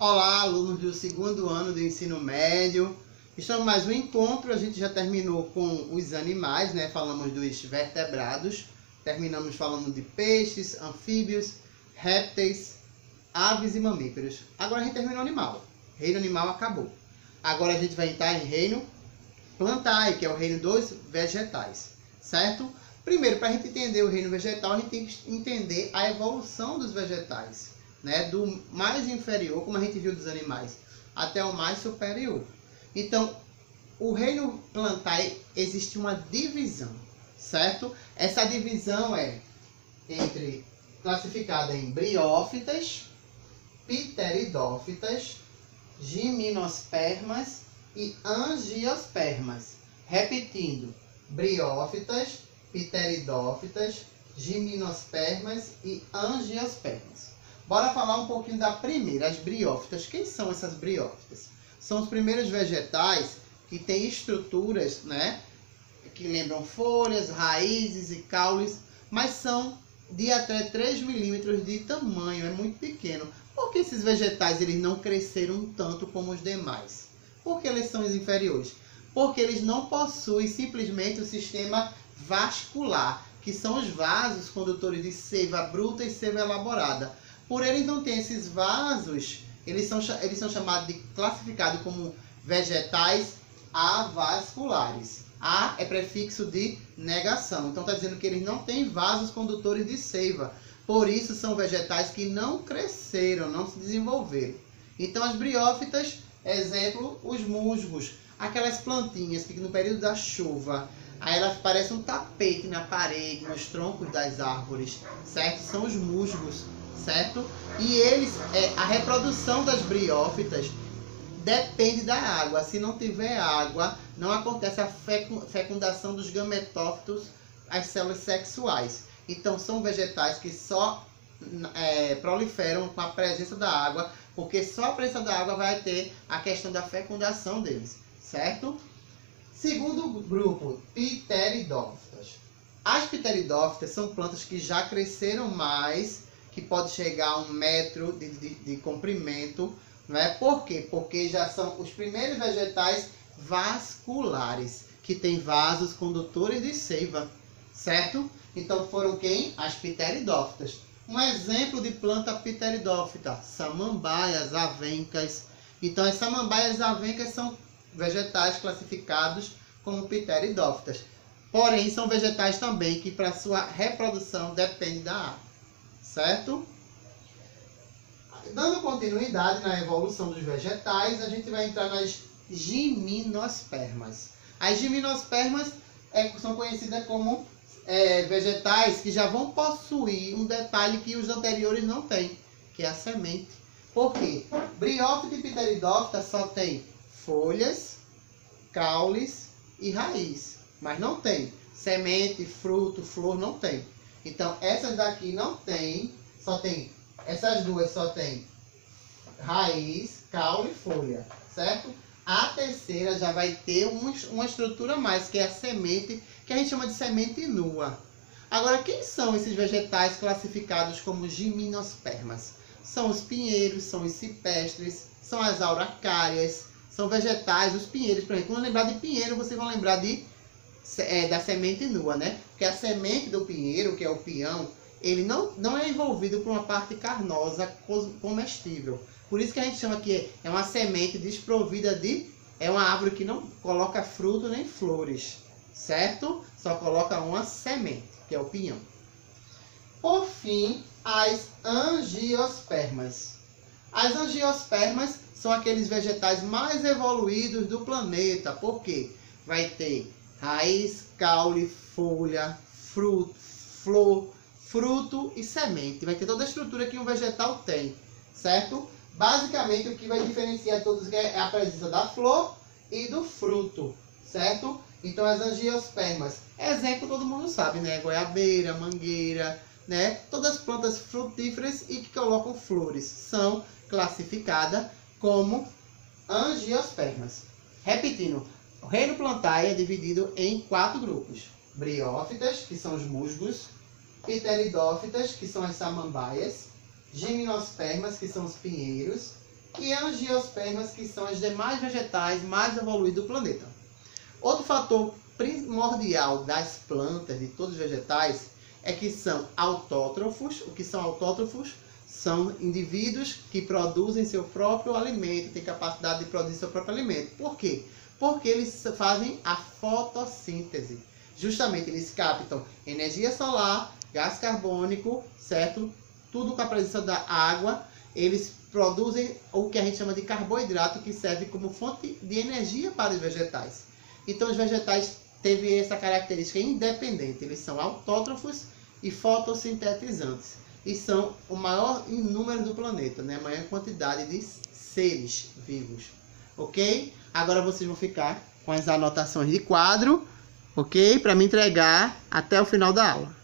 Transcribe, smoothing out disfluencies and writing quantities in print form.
Olá, alunos do segundo ano do ensino médio. Estamos mais um encontro, a gente já terminou com os animais, né? Falamos dos vertebrados, terminamos falando de peixes, anfíbios, répteis, aves e mamíferos. Agora a gente terminou o animal. Reino animal acabou. Agora a gente vai entrar em reino plantae, que é o reino dos vegetais, certo? Primeiro, para a gente entender o reino vegetal, a gente tem que entender a evolução dos vegetais, né? Do mais inferior, como a gente viu dos animais, até o mais superior. Então, o reino plantae existe uma divisão, certo? Essa divisão é classificada em briófitas, pteridófitas, gimnospermas e angiospermas. Repetindo, briófitas, pteridófitas, gimnospermas e angiospermas. Bora falar um pouquinho da primeira, as briófitas. Quem são essas briófitas? São os primeiros vegetais que têm estruturas, né, que lembram folhas, raízes e caules, mas são de até 3 milímetros de tamanho, é muito pequeno. Por que esses vegetais eles não cresceram tanto como os demais? Por que eles são os inferiores? Porque eles não possuem simplesmente o sistema vascular, que são os vasos condutores de seiva bruta e seiva elaborada. Por eles não terem esses vasos, eles são classificados como vegetais avasculares. A é prefixo de negação. Então está dizendo que eles não têm vasos condutores de seiva. Por isso são vegetais que não cresceram, não se desenvolveram. Então as briófitas, exemplo, os musgos. Aquelas plantinhas que no período da chuva, aí elas parecem um tapete na parede, nos troncos das árvores, certo? São os musgos, certo? E eles, a reprodução das briófitas depende da água. Se não tiver água, não acontece a fecundação dos gametófitos, as células sexuais. Então são vegetais que só proliferam com a presença da água, porque só a presença da água vai ter a questão da fecundação deles, certo? Segundo grupo, pteridófitas. As pteridófitas são plantas que já cresceram mais, que pode chegar a 1 metro de comprimento, não é? Por quê? Porque já são os primeiros vegetais vasculares, que têm vasos condutores de seiva, certo? Então foram quem? As pteridófitas. Um exemplo de planta pteridófita, samambaias, avencas. Então as samambaias e avencas são vegetais classificados como pteridófitas. Porém, são vegetais também que para sua reprodução dependem da água, certo? Dando continuidade na evolução dos vegetais, a gente vai entrar nas gimnospermas. As gimnospermas são conhecidas como vegetais que já vão possuir um detalhe que os anteriores não têm, que é a semente. Por quê? Briófita e pteridófita só tem folhas, caules e raiz, mas não tem semente, fruto, flor, não tem. Então essas daqui não tem, essas duas só tem raiz, caule e folha, certo? A terceira já vai ter uma estrutura a mais, que é a semente, que a gente chama de semente nua. Agora, quem são esses vegetais classificados como gimnospermas? São os pinheiros, são os cipestres, são as auracárias, são vegetais, os pinheiros. Por exemplo, quando lembrar de pinheiro, vocês vão lembrar da semente nua, né? Porque a semente do pinheiro, que é o pinhão, ele não é envolvido por uma parte carnosa comestível. Por isso que a gente chama que é uma semente desprovida é uma árvore que não coloca fruto nem flores, certo? Só coloca uma semente, que é o pinhão. Por fim, as angiospermas. As angiospermas são aqueles vegetais mais evoluídos do planeta. Por quê? Vai ter raiz, caule, folha, fruto, flor, fruto e semente. Vai ter toda a estrutura que um vegetal tem, certo? Basicamente, o que vai diferenciar todos é a presença da flor e do fruto, certo? Então, as angiospermas, exemplo, todo mundo sabe, né? Goiabeira, mangueira, né? Todas as plantas frutíferas e que colocam flores são classificadas como angiospermas. Repetindo, o reino plantae é dividido em 4 grupos. Briófitas, que são os musgos, pteridófitas, que são as samambaias, gimnospermas, que são os pinheiros, e angiospermas, que são os demais vegetais mais evoluídos do planeta. Outro fator primordial das plantas, de todos os vegetais, é que são autótrofos. O que são autótrofos? São indivíduos que produzem seu próprio alimento, têm capacidade de produzir seu próprio alimento. Por quê? Porque eles fazem a fotossíntese. Justamente, eles captam energia solar, gás carbônico, certo? Tudo com a presença da água. Eles produzem o que a gente chama de carboidrato, que serve como fonte de energia para os vegetais. Então, os vegetais têm essa característica independente. Eles são autótrofos e fotossintetizantes. E são o maior em número do planeta, né? A maior quantidade de seres vivos. Ok? Agora vocês vão ficar com as anotações de quadro, ok? Para me entregar até o final da aula.